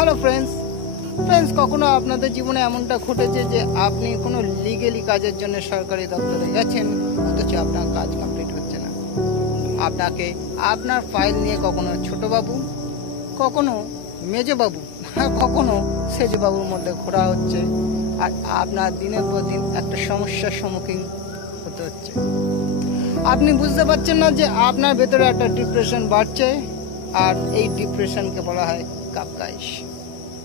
Hello friends, কখনো আপনাদের জীবনে এমনটা ঘটেছে যে আপনি কোনো লিগেলি কাজের জন্য সরকারি দপ্তরে গেছেন, অথচ আপনার কাজ কমপ্লিট হচ্ছে না। আপনাকে আপনার ফাইল নিয়ে কখনো ছোটবাবু, কখনো মেজবাবু, কখনো সেজবাবুর মধ্যে ঘোরা হচ্ছে, আর আপনার দিনের পর দিন একটা সমস্যার সম্মুখীন হতে হচ্ছে। আপনি বুঝতে পারছেন না যে আপনার ভেতরে একটা ডিপ্রেশন বাড়ছে, আর এই ডিপ্রেশনকে বলা হয় কাফকাইশ।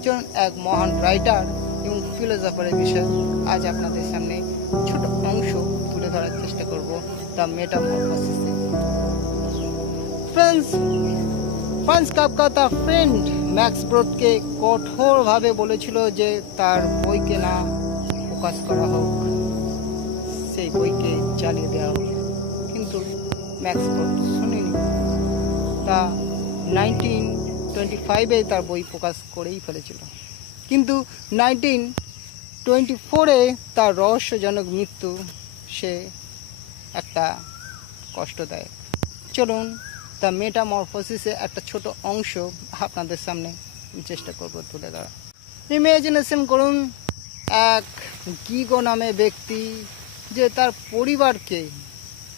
চলুন এক মহান রাইটার এবং ফিলোসফারের বিষয়ে আজ আপনাদের সামনে ছোট অংশ তুলে ধরার চেষ্টা করব, দ্য মেটামরফোসিস। ফ্রান্স কাফকা তার ফ্রেন্ড ম্যাক্স ব্রডকে কঠোরভাবে বলেছিল যে তার বইকে না প্রকাশ করা হোক, সেই বইকে জ্বালিয়ে দেওয়া হোক, কিন্তু ম্যাক্স ব্রড শুনেনি। তা 1925-এ তার বই প্রকাশ করেই ফেলেছিল, কিন্তু 1924-এ তার রহস্যজনক মৃত্যু সে একটা কষ্টদায়ক। চলুন দ্য মেটামরফোসিসে একটা ছোট অংশ আপনাদের সামনে চেষ্টা করব তুলে ধরা। ইমাজিনেশন করুন এক গিগো নামে ব্যক্তি, যে তার পরিবারকে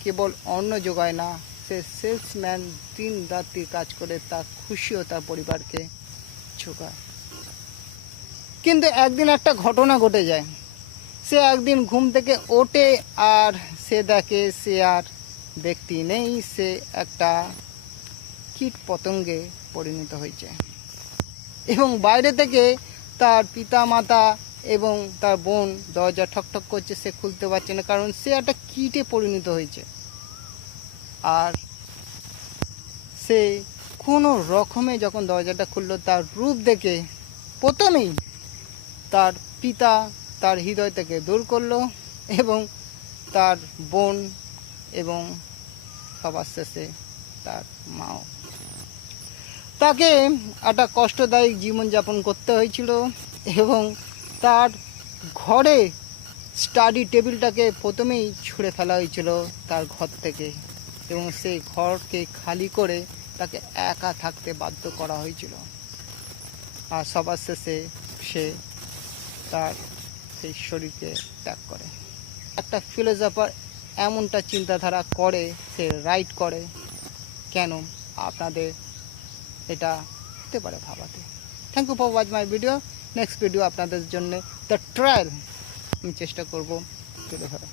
কেবল অন্ন যোগায় না, সে সেলসম্যান, দিন রাত্রি কাজ করে তার খুশিও তার পরিবারকে যোগায়। কিন্তু একদিন একটা ঘটনা ঘটে যায়। সে একদিন ঘুম থেকে ওঠে আর সে দেখে সে আর ব্যক্তি নেই, সে একটা কীট পতঙ্গে পরিণত হয়েছে। এবং বাইরে থেকে তার পিতা মাতা এবং তার বোন দরজা ঠকঠক করছে, সে খুলতে পারছে না, কারণ সে একটা কীটে পরিণত হয়েছে। আর সে কোনো রকমে যখন দরজাটা খুললো, তার রূপ দেখে প্রথমেই তার পিতা তার হৃদয় থেকে দূর করলো, এবং তার বোন এবং সবার শেষে তার মাও। তাকে একটা কষ্টদায়ক জীবনযাপন করতে হয়েছিল, এবং তার ঘরে স্টাডি টেবিলটাকে প্রথমেই ছুঁড়ে ফেলা হয়েছিল তার ঘর থেকে, এবং সেই ঘরকে খালি করে তাকে একা থাকতে বাধ্য করা হয়েছিল। আর সবার শেষে সে তার সেই শরীরকে ত্যাগ করে। একটা ফিলোসফার এমনটা চিন্তাধারা করে, সে রাইট করে, কেন আপনাদের এটা হতে পারে ভাবাতে। Thank you for watch my video. Next video আপনাদের জন্য দ্য ট্রায়াল আমি চেষ্টা করব তুলে ধরা।